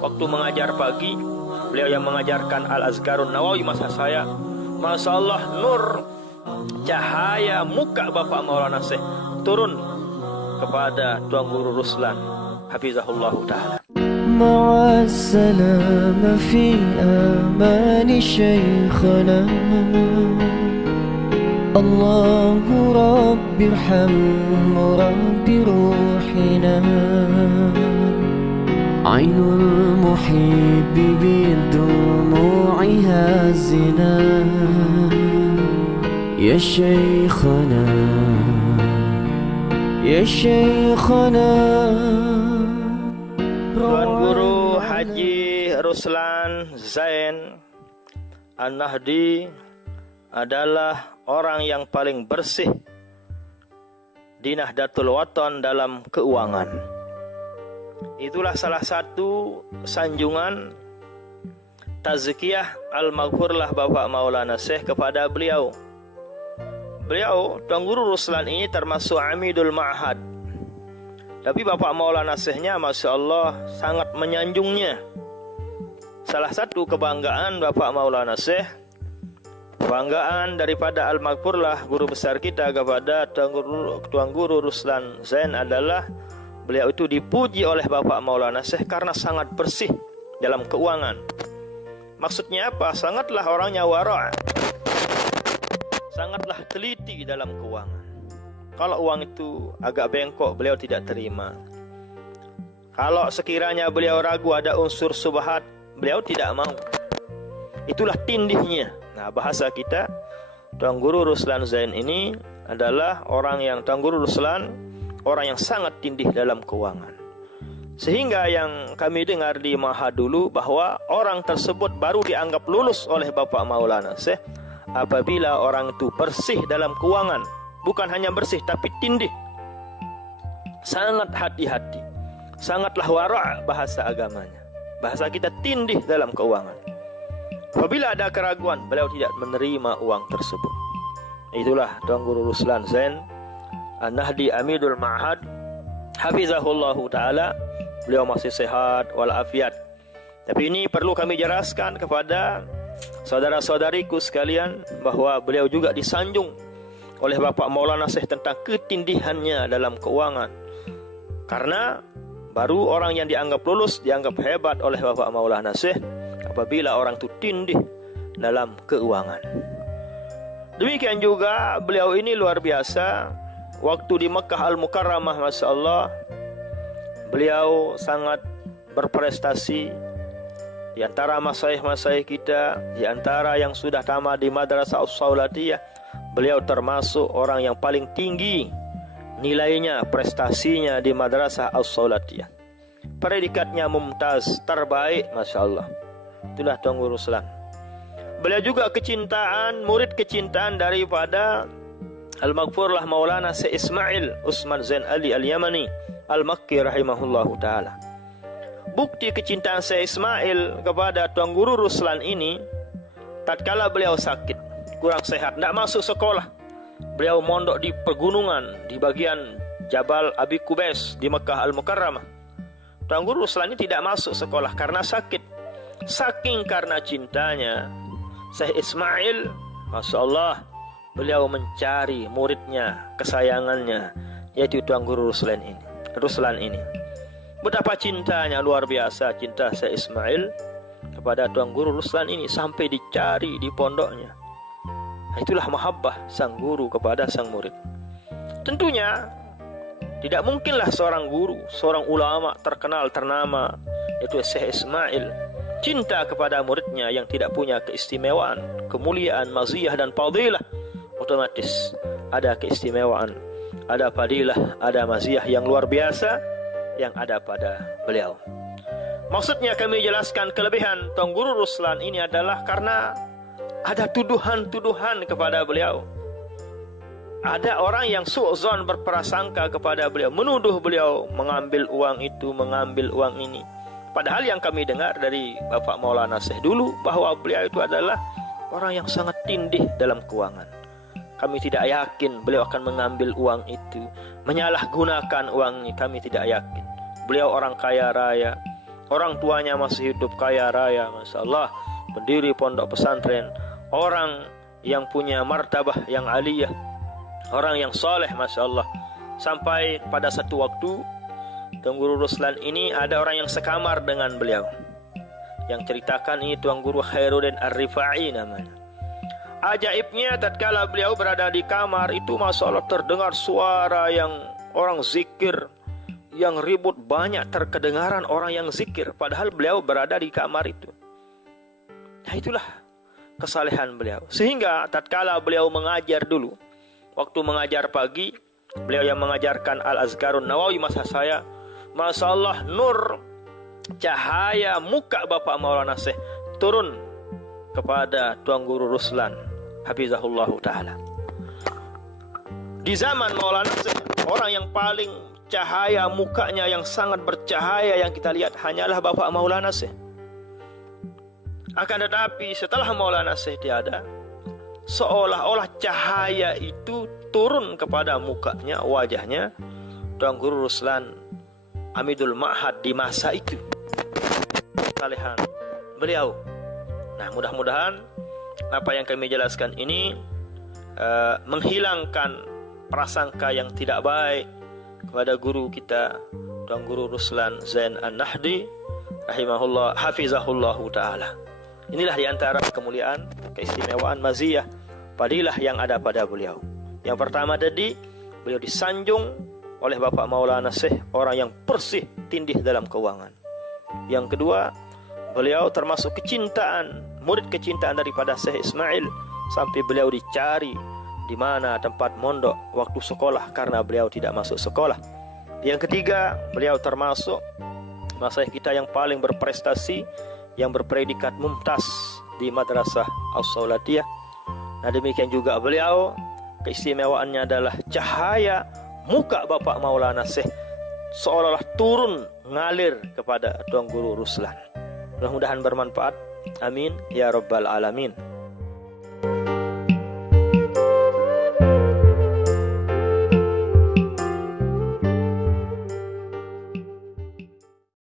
waktu mengajar pagi, beliau yang mengajarkan Al-Azkarun Nawawi masa saya. Masya Allah, nur cahaya muka Bapak Maulana Syekh turun kepada Tuan Guru Ruslan hafizahullah ta'ala. Ma'assalam fi amani syekhana Allahu Rabbirhamhu Rabbi ruhina Ainul muhibbi bidumu'iha zina Ya Syekhana Ya Syekhana. Tuan Guru Haji Ruslan Zain An-Nahdi adalah orang yang paling bersih di Nahdlatul Wathon dalam keuangan. Itulah salah satu sanjungan tazkiyah al-maghfurlah Bapak Maulana Syekh kepada beliau. Beliau, Tuan Guru Ruslan ini termasuk Amidul Ma'had. Tapi Bapak Maulana Syekhnya Masya Allah sangat menyanjungnya. Salah satu kebanggaan Bapak Maulana Syekh, kebanggaan daripada al-maghfurlah guru besar kita kepada Tuan Guru Ruslan Zain adalah beliau itu dipuji oleh Bapak Maulana Syekh karena sangat bersih dalam keuangan. Maksudnya apa? Sangatlah orangnya wara', sangatlah teliti dalam keuangan. Kalau uang itu agak bengkok, beliau tidak terima. Kalau sekiranya beliau ragu ada unsur subhat, beliau tidak mau. Itulah tindihnya. Nah, bahasa kita, Tuan Guru Ruslan Zain ini adalah orang yang, Tuan Guru Ruslan, orang yang sangat tindih dalam keuangan. Sehingga yang kami dengar di Ma'had dulu bahwa orang tersebut baru dianggap lulus oleh Bapak Maulana Syekh apabila orang itu bersih dalam keuangan. Bukan hanya bersih tapi tindih, sangat hati-hati, sangatlah wara' bahasa agamanya. Bahasa kita tindih dalam keuangan. Apabila ada keraguan, beliau tidak menerima uang tersebut. Itulah Tuan Guru Ruslan Zain An-Nahdi Amidul Ma'had hafizahullahu ta'ala. Beliau masih sehat walafiat. Tapi ini perlu kami jelaskan kepada saudara-saudariku sekalian bahwa beliau juga disanjung oleh Bapak Maulana Syekh tentang ketindihannya dalam keuangan. Karena baru orang yang dianggap lulus, dianggap hebat oleh Bapak Maulana Syekh apabila orang itu tindih dalam keuangan. Demikian juga beliau ini luar biasa. Waktu di Mekah Al-Mukarramah, Masya Allah, beliau sangat berprestasi. Di antara masyayikh-masyayikh kita, di antara yang sudah tamat di Madrasah As-Saulatiyah, beliau termasuk orang yang paling tinggi nilainya, prestasinya di Madrasah As-Saulatiyah. Predikatnya mumtaz, terbaik, Masya Allah. Itulah Tuan Guru Ruslan. Beliau juga murid kecintaan daripada Al-Maghfurlah Maulana Syekh Ismail Usman Zain Ali Al-Yamani Al-Makki rahimahullahu ta'ala. Bukti kecintaan Syekh Ismail kepada Tuan Guru Ruslan ini, tatkala beliau sakit, kurang sehat, tidak masuk sekolah. Beliau mondok di pegunungan di bagian Jabal Abi Kubais di Mekah Al-Mukarramah. Tuan Guru Ruslan ini tidak masuk sekolah karena sakit. Saking karena cintanya Syekh Ismail, Masya Allah, beliau mencari muridnya, kesayangannya, yaitu Tuan Guru Ruslan ini. Betapa cintanya luar biasa, cinta Syekh Ismail kepada Tuan Guru Ruslan ini sampai dicari di pondoknya. Itulah mahabbah sang guru kepada sang murid. Tentunya tidak mungkinlah seorang guru, seorang ulama terkenal ternama, yaitu Syekh Ismail, cinta kepada muridnya yang tidak punya keistimewaan, kemuliaan, maziyah dan fadilah. Otomatis ada keistimewaan, ada fadilah, ada maziyah yang luar biasa yang ada pada beliau. Maksudnya kami jelaskan kelebihan Tuan Guru Ruslan ini adalah karena ada tuduhan-tuduhan kepada beliau. Ada orang yang su'zon, berprasangka kepada beliau, menuduh beliau mengambil uang itu, mengambil uang ini. Padahal yang kami dengar dari Bapak Maulana Syekh dulu bahwa beliau itu adalah orang yang sangat tindih dalam keuangan. Kami tidak yakin beliau akan mengambil uang itu, menyalahgunakan uang ini. Kami tidak yakin. Beliau orang kaya raya, orang tuanya masih hidup kaya raya, Masya Allah, pendiri pondok pesantren, orang yang punya martabah yang aliyah, orang yang soleh, Masya Allah. Sampai pada satu waktu Tuan Guru Ruslan ini ada orang yang sekamar dengan beliau. Yang ceritakan ini Tuan Guru Khairuddin Ar-Rifai namanya. Ajaibnya tatkala beliau berada di kamar itu, Masya Allah, terdengar suara yang orang zikir, yang ribut, banyak terkedengaran orang yang zikir, padahal beliau berada di kamar itu. Nah, itulah kesalehan beliau. Sehingga tatkala beliau mengajar dulu, waktu mengajar pagi, beliau yang mengajarkan Al-Azkarun Nawawi masa saya, Masya Allah, nur cahaya muka Bapak Maulana Syekh turun kepada Tuan Guru Ruslan Hafizahullahu Ta'ala. Di zaman Maulana Syekh, orang yang paling cahaya mukanya, yang sangat bercahaya yang kita lihat hanyalah Bapak Maulana Syekh. Akan tetapi setelah Maulana Syekh tiada, seolah-olah cahaya itu turun kepada mukanya, wajahnya Tuan Guru Ruslan Amidul Ma'had di masa itu. Kesalehan beliau. Nah, mudah-mudahan apa yang kami jelaskan ini menghilangkan prasangka yang tidak baik kepada guru kita Tuan Guru Ruslan Zain An-Nahdi rahimahullah, hafizahullahu ta'ala. Inilah diantara kemuliaan, keistimewaan, maziyah, fadilah yang ada pada beliau. Yang pertama tadi, beliau disanjung oleh Bapak Maulana Syekh, orang yang bersih tindih dalam keuangan. Yang kedua, beliau termasuk kecintaan, murid kecintaan daripada Syekh Ismail, sampai beliau dicari di mana tempat mondok waktu sekolah karena beliau tidak masuk sekolah. Yang ketiga, beliau termasuk masyayikh kita yang paling berprestasi, yang berpredikat mumtaz di Madrasah As-Saulatiyah. Nah, demikian juga beliau, keistimewaannya adalah cahaya muka Bapak Maulana Syekh seolah-olah turun ngalir kepada Tuan Guru Ruslan. Mudah-mudahan bermanfaat. Amin ya rabbal alamin.